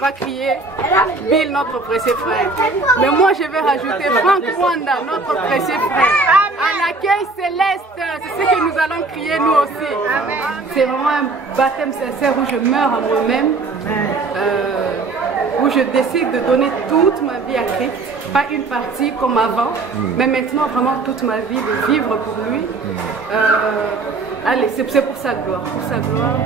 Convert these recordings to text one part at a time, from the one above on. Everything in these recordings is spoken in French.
va crier Bill, notre précieux frère. Mais moi, je vais rajouter Franck Wanda, notre précieux frère. À l'accueil céleste, c'est ce que nous allons crier nous aussi. C'est vraiment un baptême sincère où je meurs à moi-même, où je décide de donner toute ma vie à Christ. Pas une partie comme avant, mais maintenant vraiment toute ma vie de vivre pour lui. Allez, c'est pour sa gloire, pour sa gloire.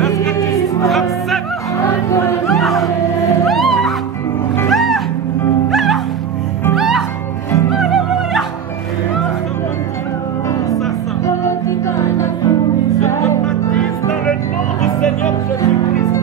Est-ce que tu acceptes? Seigneur Jésus-Christ.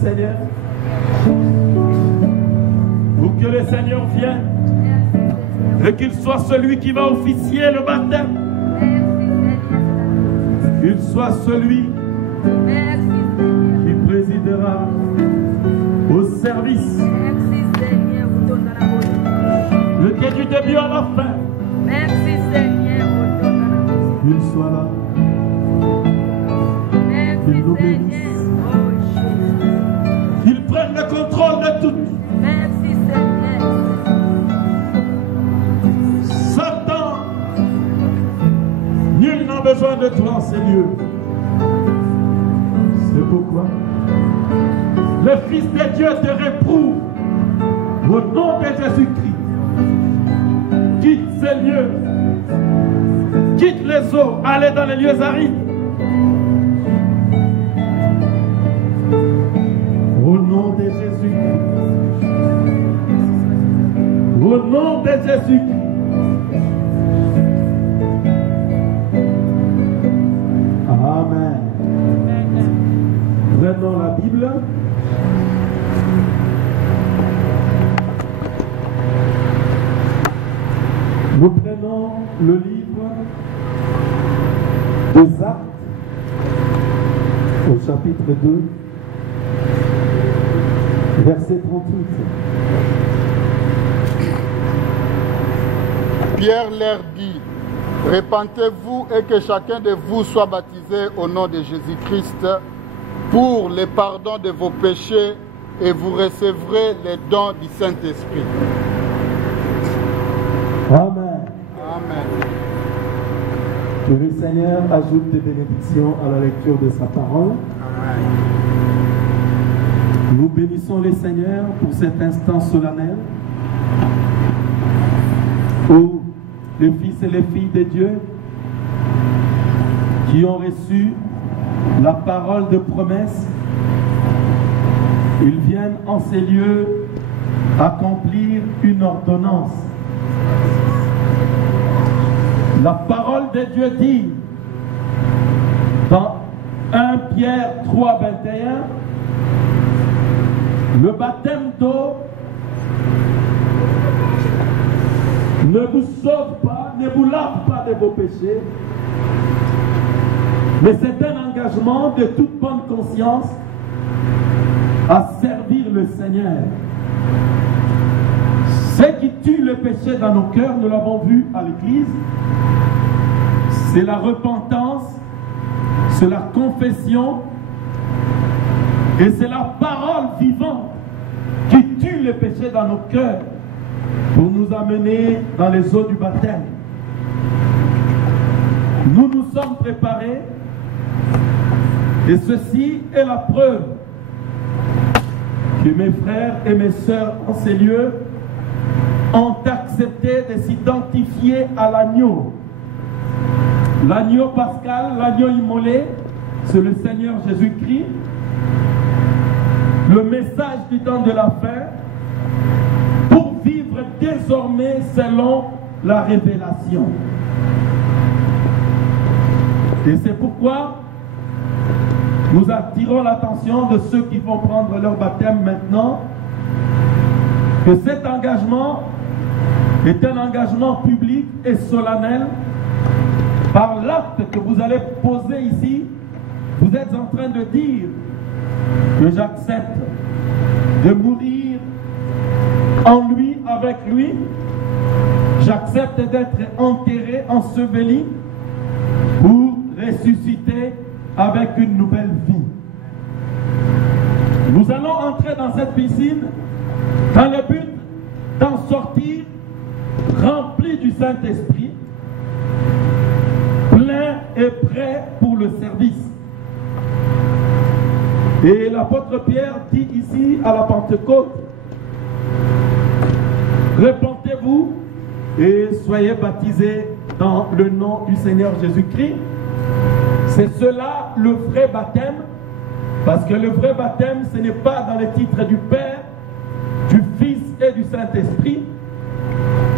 Seigneur, pour que le Seigneur vienne et qu'il soit celui qui va officier le baptême, qu'il soit celui qui présidera au service, le Dieu du début à la fin. Merci Seigneur. Qu'il soit là, qu'il nous bénisse, qu'il prenne le contrôle de tout. Merci Seigneur. Satan, nul n'a besoin de toi en ces lieux. C'est pourquoi le Fils de Dieu te réprouve au nom de Jésus-Christ. Quitte ces lieux, quitte les eaux, allez dans les lieux arides. Au nom de Jésus. Au nom de Jésus. Amen. Prenons la Bible. Nous prenons le livre des Actes au chapitre 2, verset 38. Pierre leur dit, répentez-vous et que chacun de vous soit baptisé au nom de Jésus-Christ pour le pardon de vos péchés et vous recevrez les dons du Saint-Esprit. Amen. Amen. Que le Seigneur ajoute des bénédictions à la lecture de sa parole. Amen. Nous bénissons le Seigneur pour cet instant solennel où les fils et les filles de Dieu qui ont reçu la parole de promesse, ils viennent en ces lieux accomplir une ordonnance. La parole de Dieu dit dans 1 Pierre 3, 21, le baptême d'eau ne vous sauve pas, ne vous lave pas de vos péchés, mais c'est un engagement de toute bonne conscience à servir le Seigneur. Ce qui tue le péché dans nos cœurs, nous l'avons vu à l'Église, c'est la repentance, c'est la confession et c'est la parole vivante qui tue le péché dans nos cœurs pour nous amener dans les eaux du baptême. Nous nous sommes préparés et ceci est la preuve que mes frères et mes sœurs en ces lieux ont accepté de s'identifier à l'agneau. L'agneau pascal, l'agneau immolé, c'est le Seigneur Jésus-Christ. Le message du temps de la fin pour vivre désormais selon la révélation. Et c'est pourquoi nous attirons l'attention de ceux qui vont prendre leur baptême maintenant, que cet engagement est un engagement public et solennel. Par l'acte que vous allez poser ici, vous êtes en train de dire que j'accepte de mourir en lui, avec lui. J'accepte d'être enterré, enseveli, pour ressusciter avec une nouvelle vie. Nous allons entrer dans cette piscine dans le but d'en sortir rempli du Saint-Esprit, plein et prêt pour le service. Et l'apôtre Pierre dit ici à la Pentecôte, repentez-vous et soyez baptisés dans le nom du Seigneur Jésus-Christ. C'est cela le vrai baptême, parce que le vrai baptême, ce n'est pas dans les titres du Père, du Fils et du Saint-Esprit,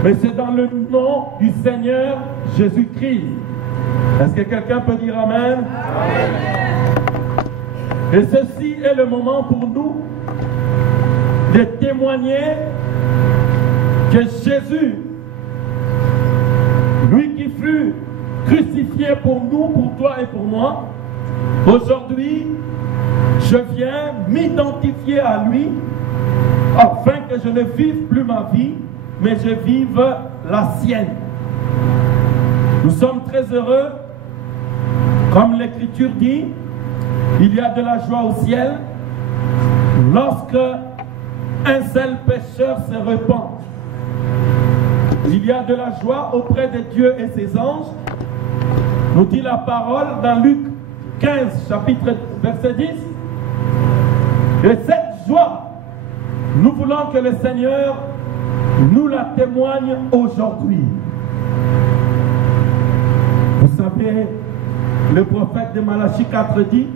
mais c'est dans le nom du Seigneur Jésus-Christ. Est-ce que quelqu'un peut dire Amen? Amen. Et ceci est le moment pour nous de témoigner que Jésus, lui qui fut crucifié pour nous, pour toi et pour moi, aujourd'hui, je viens m'identifier à lui afin que je ne vive plus ma vie, mais je vive la sienne. Nous sommes très heureux, comme l'Écriture dit, il y a de la joie au ciel lorsque un seul pécheur se repent. Il y a de la joie auprès de Dieu et ses anges, nous dit la parole dans Luc 15, chapitre verset 10. Et cette joie, nous voulons que le Seigneur nous la témoigne aujourd'hui. Vous savez, le prophète de Malachie 4 dit,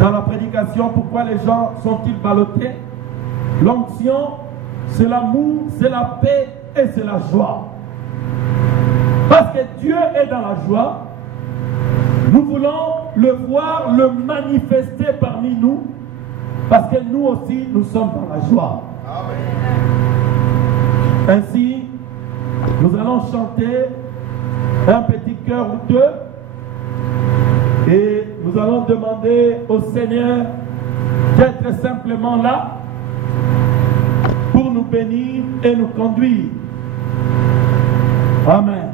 dans la prédication, pourquoi les gens sont-ils ballottés? L'onction, c'est l'amour, c'est la paix et c'est la joie. Parce que Dieu est dans la joie, nous voulons le voir, le manifester parmi nous, parce que nous aussi, nous sommes dans la joie. Amen. Ainsi, nous allons chanter un petit chœur ou deux, et nous allons demander au Seigneur d'être simplement là pour nous bénir et nous conduire. Amen.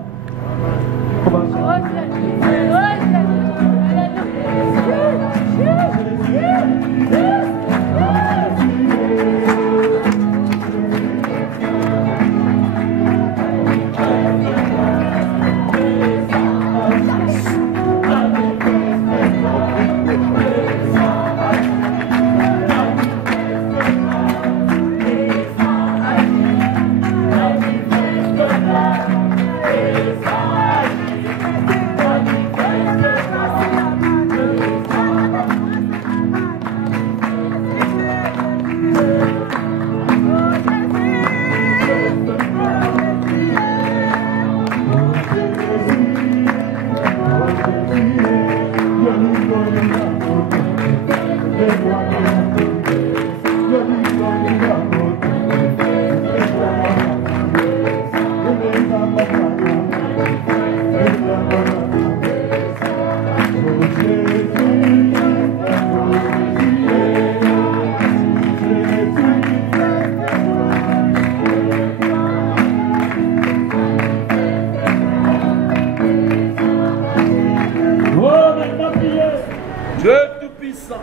Dieu Tout-Puissant,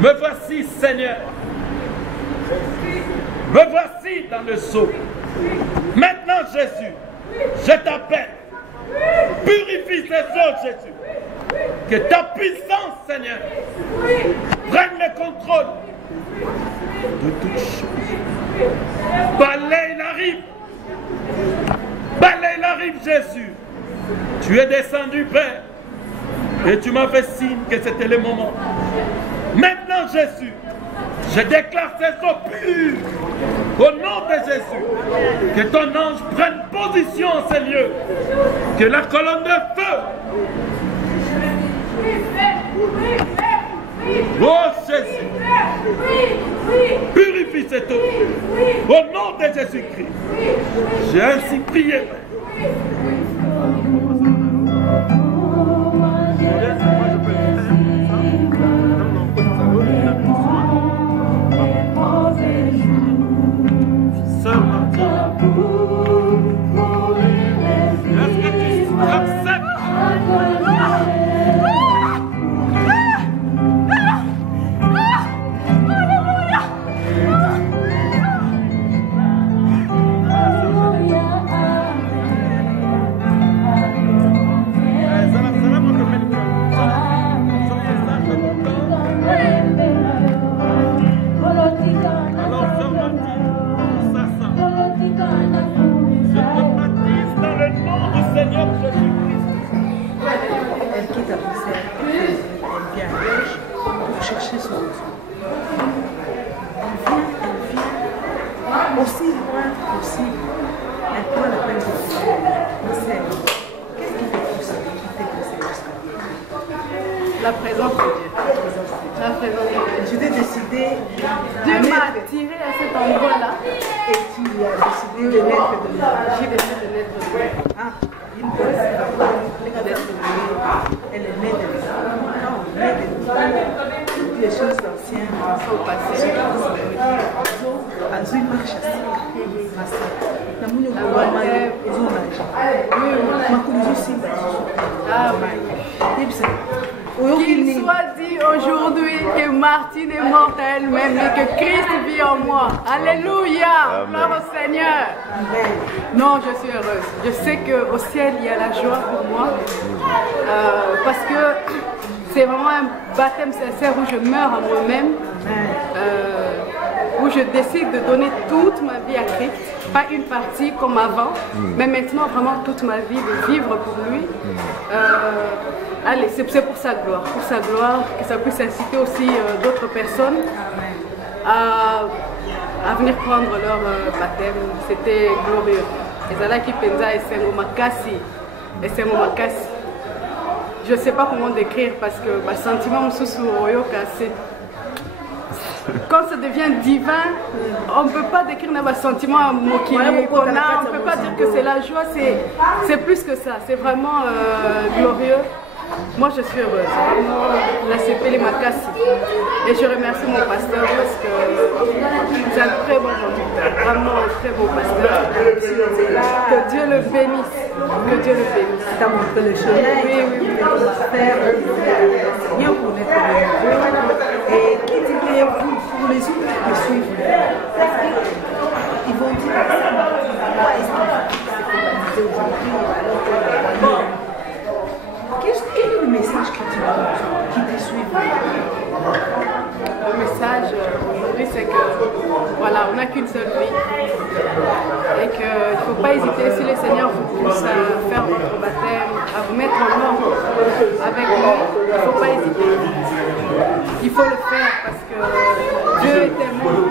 me voici, Seigneur. Me voici dans le seau. Maintenant, Jésus, je t'appelle. Purifie ces eaux, Jésus. Que ta puissance, Seigneur, prenne le contrôle de toutes choses. Balaye la rive. Balaye la rive, Jésus. Tu es descendu, Père. Et tu m'as fait signe que c'était le moment. Maintenant, Jésus, je déclare ces eaux pures. Au nom de Jésus, que ton ange prenne position en ces lieux. Que la colonne de feu. Oh Jésus, purifie cette eau. Au nom de Jésus-Christ. J'ai ainsi prié. Est-ce que tu acceptes? Aussi loin que possible, elle prend la peine de faire. Qu'est-ce qui fait tout ça? La présence de Dieu. La présence de Dieu. Je t'ai décidé. Dieu m'a attiré à cet endroit-là. Et tu as décidé de naître de là. J'ai décidé de naître de là. Ah, une personne elle est née de là. Quand on est né de là, toutes les choses anciennes sont passées. Azul marche assim. Na mulher do mais zonagem. Uma coisa assim. Ah oui. Qu'il soit dit aujourd'hui que Martine est morte à elle-même et que Christ vit en moi. Alléluia. Gloire au Seigneur. Non, je suis heureuse. Je sais qu'au ciel, il y a la joie pour moi. Parce que c'est vraiment un baptême sincère où je meurs à moi-même. Où je décide de donner toute ma vie à Christ, pas une partie comme avant, mais maintenant vraiment toute ma vie de vivre pour lui. Allez, c'est pour sa gloire, que ça puisse inciter aussi d'autres personnes à venir prendre leur baptême. C'était glorieux. Ezalaki penza esengo makasi. Je ne sais pas comment décrire parce que ma sentiment mususu oyoka c'est quand ça devient divin, on ne peut pas décrire nos sentiments qu'on a, on ne peut pas dire que c'est la joie, c'est plus que ça, c'est vraiment glorieux. Moi je suis heureuse, vraiment la CP les Makassi. Et je remercie mon pasteur parce que c'est un très bon conducteur, vraiment un très bon pasteur. Que Dieu le bénisse, que Dieu le bénisse. Tu as montré le chemin, oui. faire bien connaître le Dieu. Et qui dit que pour les autres qui suivent, ils vont dire pourquoi est-ce qu'ils s'est focalisé aujourd'hui alors que quel est le message que tu donnes, qui te suit? Le message aujourd'hui c'est que voilà, on n'a qu'une seule vie et qu'il ne faut pas hésiter si le Seigneur vous pousse à faire votre baptême, à vous mettre en ordre avec lui, il ne faut pas hésiter. Il faut le faire parce que Dieu est tellement bon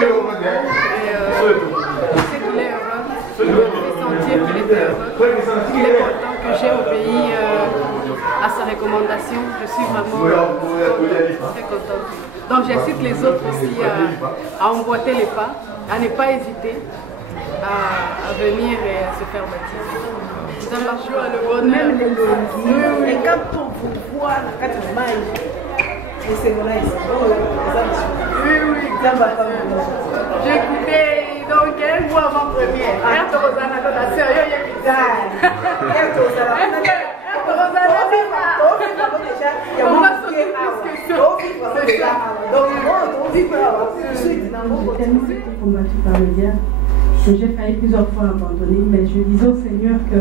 et je sais qu'il est heureux, je me fais sentir qu'il est heureux, qu'il est content que j'ai obéi à sa recommandation. Je suis vraiment très contente. Donc j'incite les autres aussi à emboîter les pas, à ne pas hésiter à venir et à se faire baptiser. Ça marche le bonheur. Même les lundis, et quand on vous voit la carte de maille, et c'est bon, oui. J'ai écouté donc un mois avant-première. Rosanna, sérieux, il y a On va sauter plus que ça. J'ai tellement été combattue par le diable que j'ai failli plusieurs fois abandonner, mais je disais au Seigneur que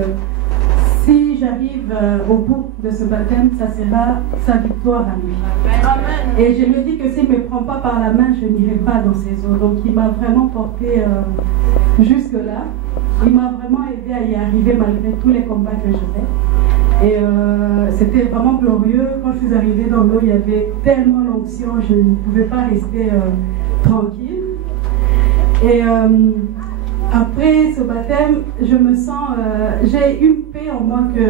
si j'arrive au bout de ce baptême, ça sera sa victoire à lui. Amen. Et je lui ai dit que s'il ne me prend pas par la main, je n'irai pas dans ses eaux. Donc il m'a vraiment porté jusque-là. Il m'a vraiment aidé à y arriver malgré tous les combats que je fais. Et c'était vraiment glorieux. Quand je suis arrivée dans l'eau, il y avait tellement d'onction, je ne pouvais pas rester tranquille. Et après ce baptême, je me sens, j'ai une paix en moi que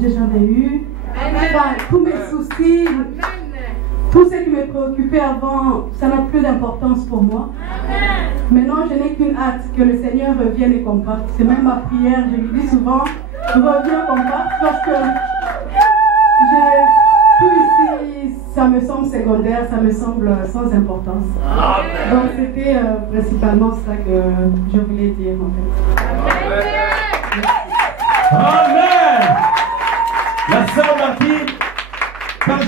j'ai jamais eue. Enfin, tous mes soucis, tout ce qui me préoccupait avant, ça n'a plus d'importance pour moi. Maintenant, je n'ai qu'une hâte que le Seigneur revienne et qu'on parte. C'est même ma prière, je lui dis souvent, reviens qu'on parte, parce que tout ici, ça me semble secondaire, ça me semble sans importance. Donc c'était principalement ça que je voulais dire en fait. Amen. La sœur Martine, quand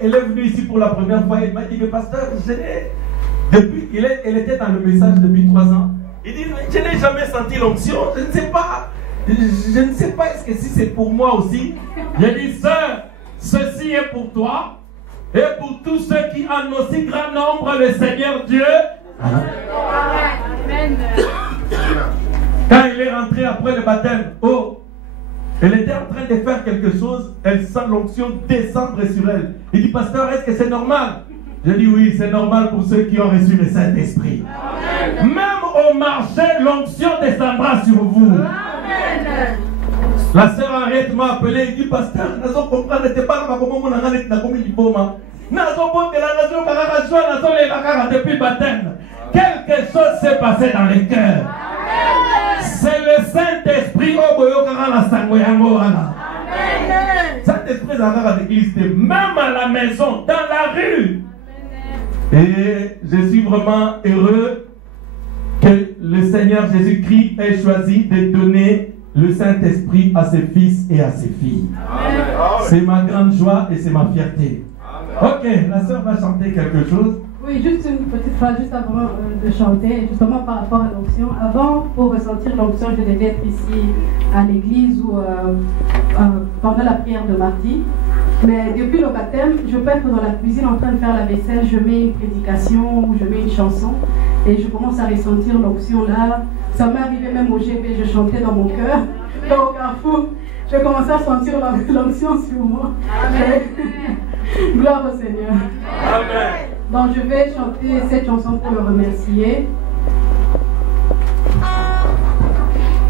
elle est venue ici pour la première fois, elle m'a dit, mais pasteur, depuis elle était dans le message depuis 3 ans. Il dit, je n'ai jamais senti l'onction, je ne sais pas. Je ne sais pas est-ce que si c'est pour moi aussi. J'ai dit, sœur, ceci est pour toi et pour tous ceux qui en aussi grand nombre le Seigneur Dieu. Amen. Quand il est rentré après le baptême, elle était en train de faire quelque chose, elle sent l'onction descendre sur elle. Il dit, pasteur, est-ce que c'est normal? Je dis oui, c'est normal pour ceux qui ont reçu le Saint-Esprit. Même au marché, l'onction descendra sur vous. Amen. La sœur Arrête m'a appelé et dit, pasteur, nous avons compris, n'était pas là, comment on a dit, depuis le baptême. Quelque chose s'est passé dans les cœurs. C'est le Saint-Esprit Saint-Esprit dans l'église, même à la maison, dans la rue. Et je suis vraiment heureux que le Seigneur Jésus-Christ ait choisi de donner le Saint-Esprit à ses fils et à ses filles. C'est ma grande joie et c'est ma fierté. Amen. Ok, la sœur va chanter quelque chose. Oui, juste une petite phrase juste avant de chanter, justement par rapport à l'onction. Avant, pour ressentir l'onction, je devais être ici à l'église ou pendant la prière de mardi. Mais depuis le baptême, je peux être dans la cuisine en train de faire la vaisselle, je mets une prédication ou je mets une chanson et je commence à ressentir l'onction là. Ça m'est arrivé même au GP, je chantais dans mon cœur. Là au Carrefour, je commençais à sentir l'onction sur moi. Amen. Gloire au Seigneur. Amen. Donc je vais chanter cette chanson pour le remercier.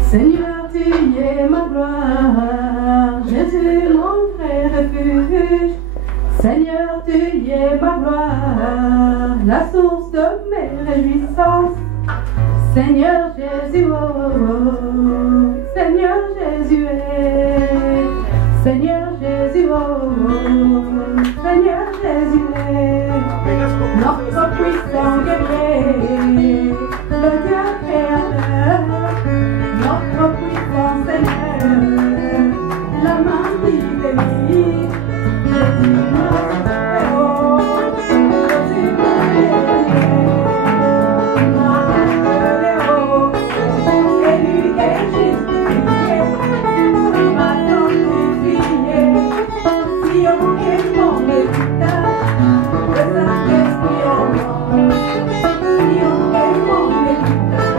Seigneur, tu es ma gloire, Jésus mon vrai refuge. Seigneur, tu es ma gloire, la source de mes réjouissances. Seigneur Jésus, oh, oh, oh. Seigneur Jésus, Seigneur Jésus, oh, oh. Seigneur Jésus, notre puissant guerrier, le Dieu créateur, notre puissant Seigneur, la main qui délivre, Jésus notre héros, Jésus notre héros, élu et justifié, m'a sanctifié, Sion est mon héritage, le Saint-Esprit en moi, Sion est mon héritage.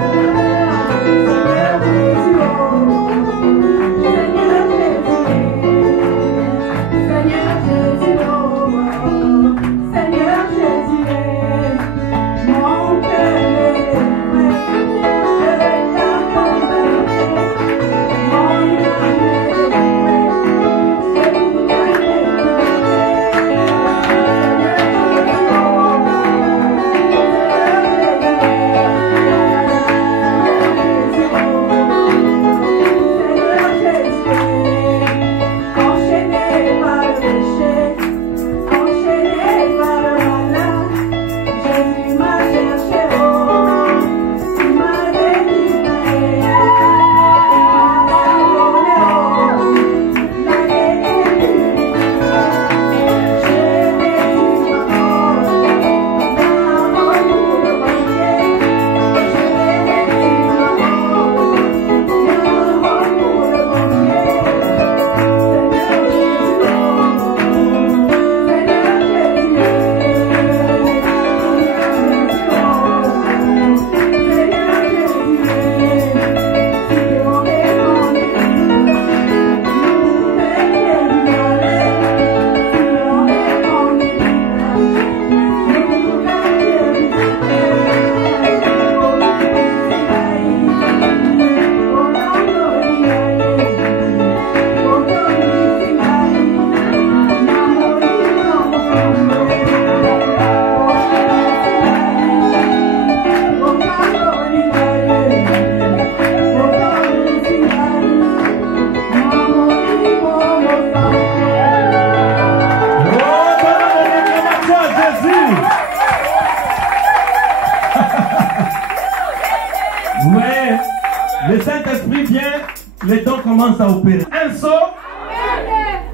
commence à opérer. Un saut,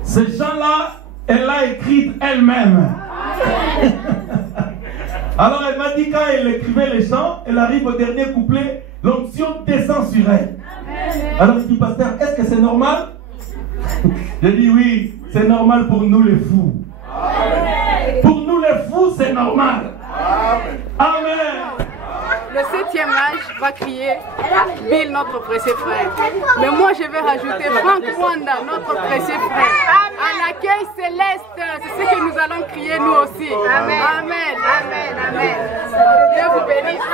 ces gens-là, elle l'a écrite elle-même. Alors elle m'a dit quand elle écrivait les chants, elle arrive au dernier couplet, l'onction descend sur elle. Alors je dis, pasteur, est-ce que c'est normal? Je dis oui, c'est normal pour nous les fous. Pour nous les fous, c'est normal. Amen. Le 7e âge va crier Bill, notre précieux frère. Mais moi, je vais rajouter Franck Wanda, notre précieux frère. À l'accueil céleste, c'est ce que nous allons crier nous aussi. Amen. Amen. Amen. Amen. Dieu vous bénisse.